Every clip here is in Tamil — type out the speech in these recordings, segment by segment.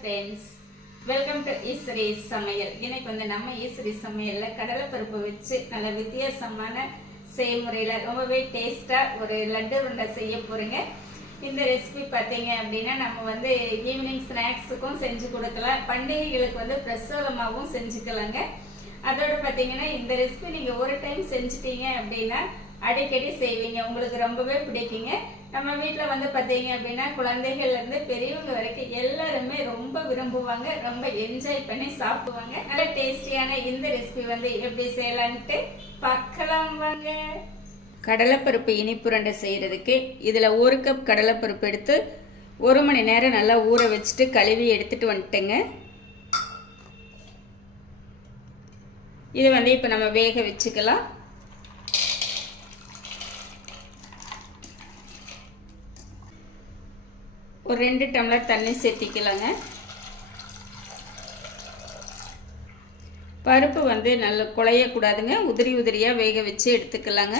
ஃப்ரெண்ட்ஸ் வெல்கம் டு ஈஸ்வரி சமையல் இன்னைக்கு வந்து நம்ம ஈஸ்வரி சமையலில் கடலைப்பருப்பு வச்சு நல்ல வித்தியாசமான செய்முறையில் ரொம்பவே டேஸ்ட்டாக ஒரு லட்டு உருண்டை செய்ய போறீங்க. இந்த ரெசிபி பார்த்தீங்க அப்படின்னா நம்ம வந்து ஈவினிங் ஸ்நாக்ஸுக்கும் செஞ்சு கொடுக்கலாம். பண்டிகைகளுக்கு வந்து பிரசோகமாகவும் செஞ்சுக்கலாங்க. அதோட பார்த்தீங்கன்னா இந்த ரெசிபி நீங்கள் ஒரு டைம் செஞ்சிட்டீங்க அப்படின்னா அடிக்கடி செய்வீங்க. உங்களுக்கு ரொம்பவே பிடிக்குங்க. நம்ம வீட்டில் வந்து பார்த்தீங்க அப்படின்னா குழந்தைகள்லேருந்து பெரியவங்க வரைக்கும் எல்லாருமே ரொம்ப விரும்புவாங்க ரொம்ப என்ஜாய் பண்ணி சாப்பிடுவாங்க. நல்ல டேஸ்டியான இந்த ரெசிபி வந்து எப்படி செய்யலான்ட்டு பார்க்கலாம் வாங்க. கடலைப்பருப்பு இனிப்புரண்டை செய்கிறதுக்கு இதில் ஒரு கப் கடலைப்பருப்பு எடுத்து ஒரு மணி நேரம் நல்லா ஊற வச்சுட்டு கழுவி எடுத்துகிட்டு வந்துட்டேங்க. இது வந்து இப்போ நம்ம வேக வச்சுக்கலாம். ஒரு ரெண்டு டம்ளர் தண்ணி சேர்த்திக்கலாங்க. பருப்பு வந்து நல்ல குழையக்கூடாதுங்க. உதிரி உதிரியாக வேக வச்சு எடுத்துக்கலாங்க.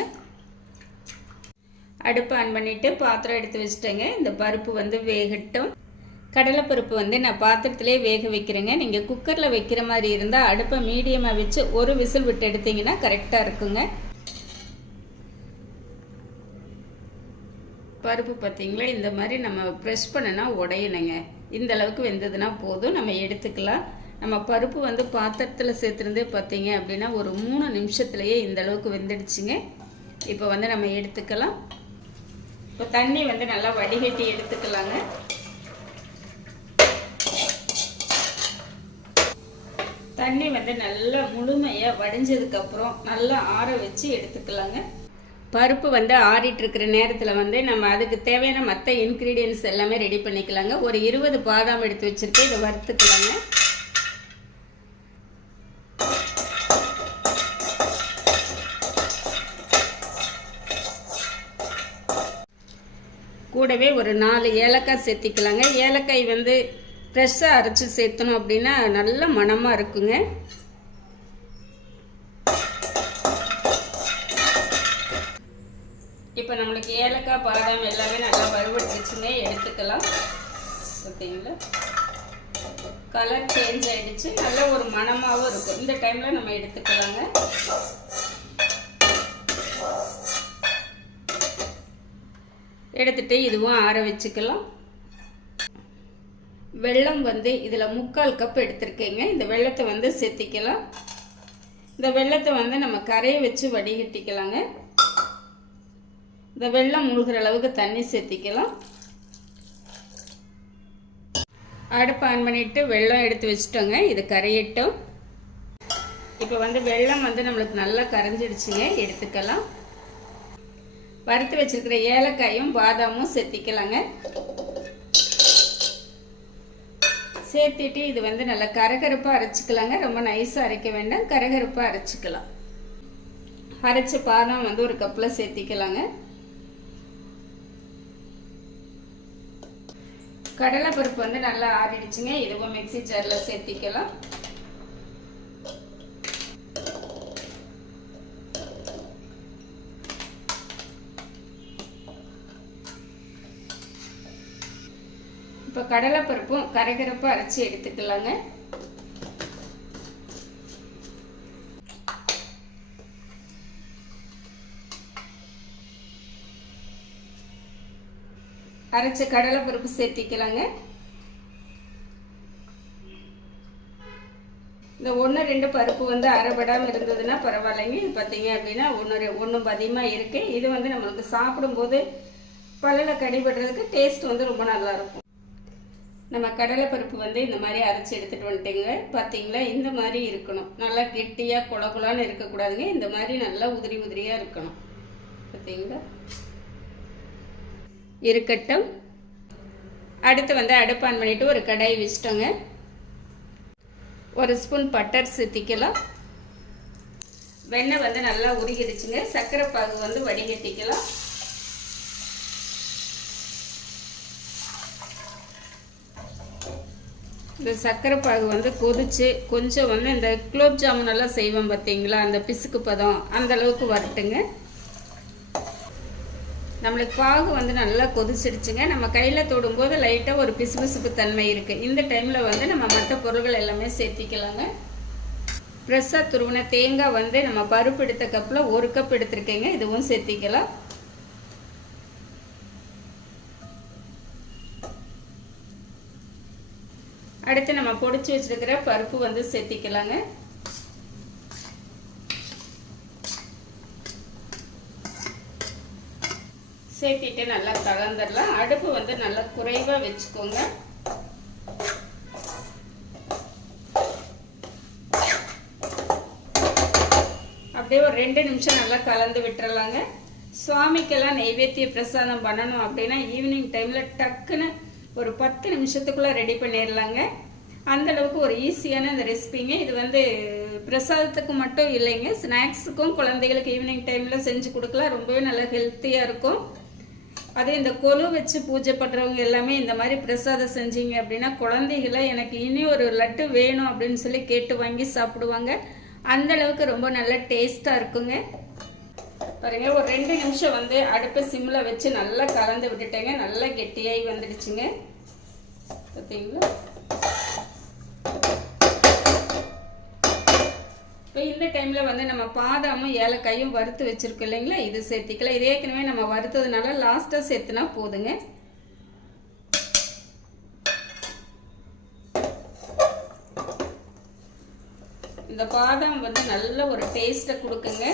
அடுப்பு ஆன் பண்ணிவிட்டு பாத்திரம் எடுத்து வச்சுட்டேங்க. இந்த பருப்பு வந்து வேகட்டும். கடலைப்பருப்பு வந்து நான் பாத்திரத்திலே வேக வைக்கிறேங்க. நீங்கள் குக்கரில் வைக்கிற மாதிரி இருந்தால் அடுப்பை மீடியமாக வச்சு ஒரு விசில் விட்டு எடுத்தீங்கன்னா கரெக்டாக இருக்குங்க. பருப்பு பார்த்தீங்களா இந்த மாதிரி நம்ம ப்ரெஷ் பண்ணனா உடையணுங்க. இந்த அளவுக்கு வெந்ததுன்னா போதும். நம்ம எடுத்துக்கலாம். நம்ம பருப்பு வந்து பாத்திரத்தில் சேர்த்துருந்தே பார்த்தீங்க அப்படின்னா ஒரு மூணு நிமிஷத்துலேயே இந்த அளவுக்கு வெந்துடுச்சுங்க. இப்போ வந்து நம்ம எடுத்துக்கலாம். இப்போ தண்ணி வந்து நல்லா வடிகட்டி எடுத்துக்கலாங்க. தண்ணி வந்து நல்லா முழுமையாக வடிஞ்சதுக்கப்புறம் நல்லா ஆற வச்சு எடுத்துக்கலாங்க. பருப்பு வந்து ஆறிட்டு இருக்கிற நேரத்தில் வந்து நம்ம அதுக்கு தேவையான மற்ற இன்க்ரீடியன்ஸ் எல்லாமே ரெடி பண்ணிக்கலாங்க. ஒரு இருபது பாதாம் எடுத்து வச்சுருக்கேன். இதை வறுத்துக்கலாங்க. கூடவே ஒரு நாலு ஏலக்காய் சேர்த்திக்கலாங்க. ஏலக்காய் வந்து ஃப்ரெஷ்ஷாக அரைச்சி சேர்த்தணும் அப்படின்னா நல்ல மணமாக இருக்குங்க. இப்போ நம்மளுக்கு ஏலக்காய் பாதாம் எல்லாமே நல்லா வறுவட்டுச்சுங்க எடுத்துக்கலாம். ஓகேங்களா கலர் சேஞ்ச் ஆகிடுச்சு நல்ல ஒரு மணமாகவும் இருக்கும். இந்த டைமில் நம்ம எடுத்துக்கலாங்க. எடுத்துகிட்டு இதுவும் ஆற வச்சுக்கலாம். வெள்ளம் வந்து இதில் முக்கால் கப் எடுத்திருக்கேங்க. இந்த வெள்ளத்தை வந்து சேர்த்திக்கலாம். இந்த வெள்ளத்தை வந்து நம்ம கரையை வச்சு வடிகட்டிக்கலாங்க. இந்த வெள்ளம் முழுகிற அளவுக்கு தண்ணி சேர்த்திக்கலாம். அடுப்பு ஆன் பண்ணிவிட்டு வெள்ளம் எடுத்து வச்சுட்டோங்க. இது கரையட்டும். இப்போ வந்து வெள்ளம் வந்து நம்மளுக்கு நல்லா கரைஞ்சிடுச்சுங்க எடுத்துக்கலாம். வறுத்து வச்சிருக்கிற ஏலக்காயும் பாதாமும் சேர்த்திக்கலாங்க. சேர்த்திட்டு இது வந்து நல்லா கரகரப்பாக அரைச்சிக்கலாங்க. ரொம்ப நைஸாக அரைக்க வேண்டாம். கரகரப்பாக அரைச்சிக்கலாம். அரைச்ச பாதாம் வந்து ஒரு கப்பில் சேர்த்திக்கலாங்க. கடலைப்பருப்பு வந்து நல்லா ஆறிடுச்சுங்க. இதுவும் மிக்சி ஜாரில் சேர்த்திக்கலாம். கடலைப்பருப்பும் கரைகரப்பு அரைச்சி எடுத்துக்கலாங்க. அரைச்ச கடலைப்பருப்பு சேர்த்திக்கலாங்க. இந்த ஒன்று ரெண்டு பருப்பு வந்து அரைபடாமல் இருந்ததுன்னா பரவாயில்லைங்க. இது பார்த்தீங்க அப்படின்னா ஒன்று ஒன்றும் அதிகமாக இருக்குது இது வந்து நம்மளுக்கு சாப்பிடும்போது பல்லில் கடிபடுறதுக்கு டேஸ்ட் வந்து ரொம்ப நல்லாயிருக்கும் நம்ம கடலைப்பருப்பு வந்து இந்த மாதிரி அரைச்சி எடுத்துகிட்டு வந்துட்டேங்க. பார்த்தீங்களா இந்த மாதிரி இருக்கணும். நல்லா கெட்டியாக குள குலான்னு இருக்கக்கூடாதுங்க. இந்த மாதிரி நல்லா உதிரி உதிரியாக இருக்கணும். பார்த்தீங்களா இருக்கட்டும். அடுத்து வந்து அடுப்பு ஆன் பண்ணிவிட்டு ஒரு கடாய் வச்சிட்டோங்க. ஒரு ஸ்பூன் பட்டர் சேர்த்திக்கலாம் வெண்ணெய் வந்து நல்லா உருகிடுச்சுங்க. சர்க்கரை பாகு வந்து வடிகட்டிக்கலாம். இந்த சர்க்கரை பாகு வந்து கொதிச்சு கொஞ்சம் வந்து இந்த குலோப் ஜாமுன் எல்லாம் செய்வோம் பார்த்தீங்களா? அந்த பிசுக்கு பதம் அந்த அளவுக்கு வரட்டுங்க. நம்மளுக்கு பாகு வந்து நல்லா கொதிச்சிடுச்சுங்க. நம்ம கையில் தொடும்போது லைட்டாக ஒரு பிசுபிசுப்பு தன்மை இருக்குது இந்த டைமில் வந்து நம்ம மற்ற பொருள்கள் எல்லாமே சேர்த்திக்கலாங்க. ஃப்ரெஷ்ஷாக துருவின தேங்காய் வந்து நம்ம பருப்பு எடுத்த கப்பில் ஒரு கப் எடுத்திருக்கேங்க. இதுவும் சேர்த்திக்கலாம். அடுத்து நம்ம பொடிச்சு வச்சிருக்கிற பருப்பு வந்து சேர்த்திக்கலாங்க. சேர்த்திட்டு நல்லா கலந்துடலாம். அடுப்பு வந்து நல்லா குறைவாக வச்சுக்கோங்க. அப்படியே ஒரு ரெண்டு நிமிஷம் நல்லா கலந்து விட்டுறலாங்க. சுவாமிக்கெல்லாம் நெய்வேத்திய பிரசாதம் பண்ணணும் அப்படின்னா ஈவினிங் டைமில் டக்குன்னு ஒரு பத்து நிமிஷத்துக்குள்ளே ரெடி பண்ணிடலாங்க. அந்த அளவுக்கு ஒரு ஈஸியான இந்த ரெசிபிங்க இது வந்து பிரசாதத்துக்கு மட்டும் இல்லைங்க. ஸ்நாக்ஸுக்கும் குழந்தைகளுக்கு ஈவினிங் டைமில் செஞ்சு கொடுக்கலாம். ரொம்பவே நல்லா ஹெல்த்தியாக இருக்கும். அதே இந்த கொலு வச்சு பூஜை பண்ணுறவங்க எல்லாமே இந்த மாதிரி பிரசாதம் செஞ்சீங்க அப்படின்னா குழந்தைகளை எனக்கு இனி ஒரு லட்டு வேணும் அப்படின்னு சொல்லி கேட்டு வாங்கி சாப்பிடுவாங்க. அந்த அளவுக்கு ரொம்ப நல்ல டேஸ்ட்டாக இருக்குங்க. பாருங்க ஒரு ரெண்டு நிமிஷம் வந்து அடுப்பை சிம்மில் வச்சு நல்லா கலந்து விட்டுட்டேங்க. நல்லா கெட்டியாகி வந்துடுச்சுங்க. பார்த்தீங்களா இப்போ இந்த டைமில் வந்து நம்ம பாதாமும் ஏலக்காயும் வறுத்து வச்சுருக்கோம் இல்லைங்களா? இது சேர்த்திக்கலாம். இது ஏற்கனவே நம்ம வறுத்ததுனால லாஸ்ட்டாக சேர்த்துனா போதுங்க. இந்த பாதாம் வந்து நல்ல ஒரு டேஸ்ட்டை கொடுக்குங்க.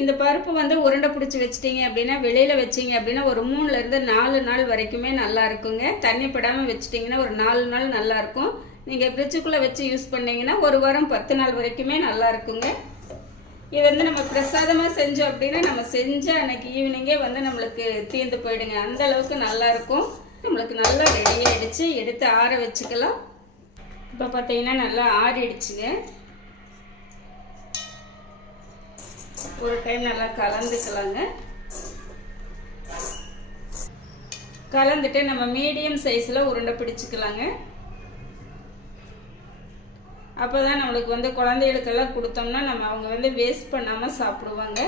இந்த பருப்பு வந்து உருண்டை பிடிச்சி வச்சிட்டிங்க அப்படின்னா வெளியில் வச்சிங்க அப்படின்னா ஒரு மூணுலேருந்து நாலு நாள் வரைக்குமே நல்லா இருக்குங்க. தண்ணி படாமல் வச்சிட்டிங்கன்னா ஒரு நாலு நாள் நல்லாயிருக்கும் நீங்கள் ஃப்ரிட்ஜுக்குள்ளே வச்சு யூஸ் பண்ணிங்கன்னா ஒரு வாரம் பத்து நாள் வரைக்குமே நல்லா இருக்குங்க. இது வந்து நம்ம பிரசாதமாக செஞ்சோம் அப்படின்னா நம்ம செஞ்ச அன்னைக்கு ஈவினிங்கே வந்து நம்மளுக்கு தீர்ந்து போயிடுங்க. அந்த அளவுக்கு நல்லாயிருக்கும் நம்மளுக்கு நல்லா ரெடி ஆகிடுச்சு எடுத்து ஆற வச்சுக்கலாம். இப்போ பார்த்தீங்கன்னா நல்லா ஆறிடுச்சுங்க. ஒரு டைம் நல்லா கலந்துக்கலாங்க. கலந்துட்டு நம்ம மீடியம் சைஸில் உருண்டை பிடிச்சிக்கலாங்க. அப்போ தான் நம்மளுக்கு வந்து குழந்தைகளுக்கெல்லாம் கொடுத்தோம்னா நம்ம அவங்க வந்து வேஸ்ட் பண்ணாமல் சாப்பிடுவாங்க.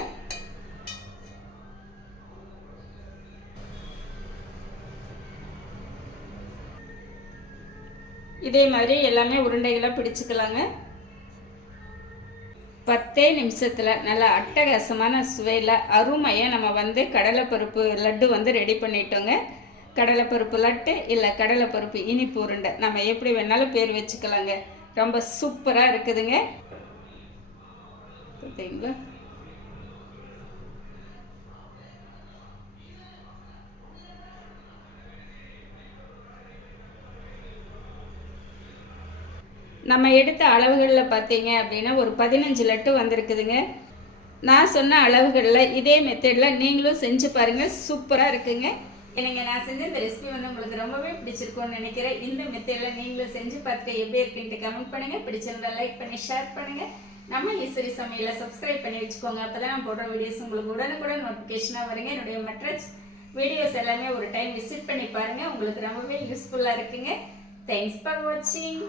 இதே மாதிரி எல்லாமே உருண்டைகளாக பிடிச்சிக்கலாங்க. பத்தே நிமிஷத்தில் நல்ல அட்டகாசமான சுவையில் அருமையாக நம்ம வந்து கடலைப்பருப்பு லட்டு வந்து ரெடி பண்ணிட்டோங்க. கடலைப்பருப்பு லட்டு இல்லை கடலைப்பருப்பு இனிப்பு உருண்டை. நம்ம எப்படி வேணாலும் பேர் வச்சுக்கலாங்க. ரொம்ப சூப்பராக இருக்குதுங்க. பார்த்தீங்களா? நம்ம எடுத்த அளவுகளில் பார்த்தீங்க அப்படின்னா ஒரு பதினஞ்சு லட்டு வந்திருக்குதுங்க. நான் சொன்ன அளவுகளில் இதே மெத்தடில் நீங்களும் செஞ்சு பாருங்கள் சூப்பராக இருக்குங்க. இல்லைங்க நான் செஞ்ச இந்த ரெசிபி வந்து உங்களுக்கு ரொம்பவே பிடிச்சிருக்கும்னு நினைக்கிறேன். இந்த மெத்தடில் நீங்களும் செஞ்சு பார்த்துட்டு எப்படி இருக்குன்ட்டு கமெண்ட் பண்ணுங்கள் பிடிச்சிருந்தா லைக் பண்ணி ஷேர் பண்ணுங்கள் நம்ம ஈஸ்வரி சமையலை சப்ஸ்கிரைப் பண்ணி வச்சுக்கோங்க. அப்போ தான் நான் போடுற வீடியோஸ் உங்களுக்கு உடனுக்குடன் நோட்டிஃபிகேஷனாக வருங்க. என்னுடைய மற்ற வீடியோஸ் எல்லாமே ஒரு டைம் விசிட் பண்ணி பாருங்கள் உங்களுக்கு ரொம்பவே யூஸ்ஃபுல்லாக இருக்குங்க. தேங்க்ஸ் ஃபார் வாட்சிங்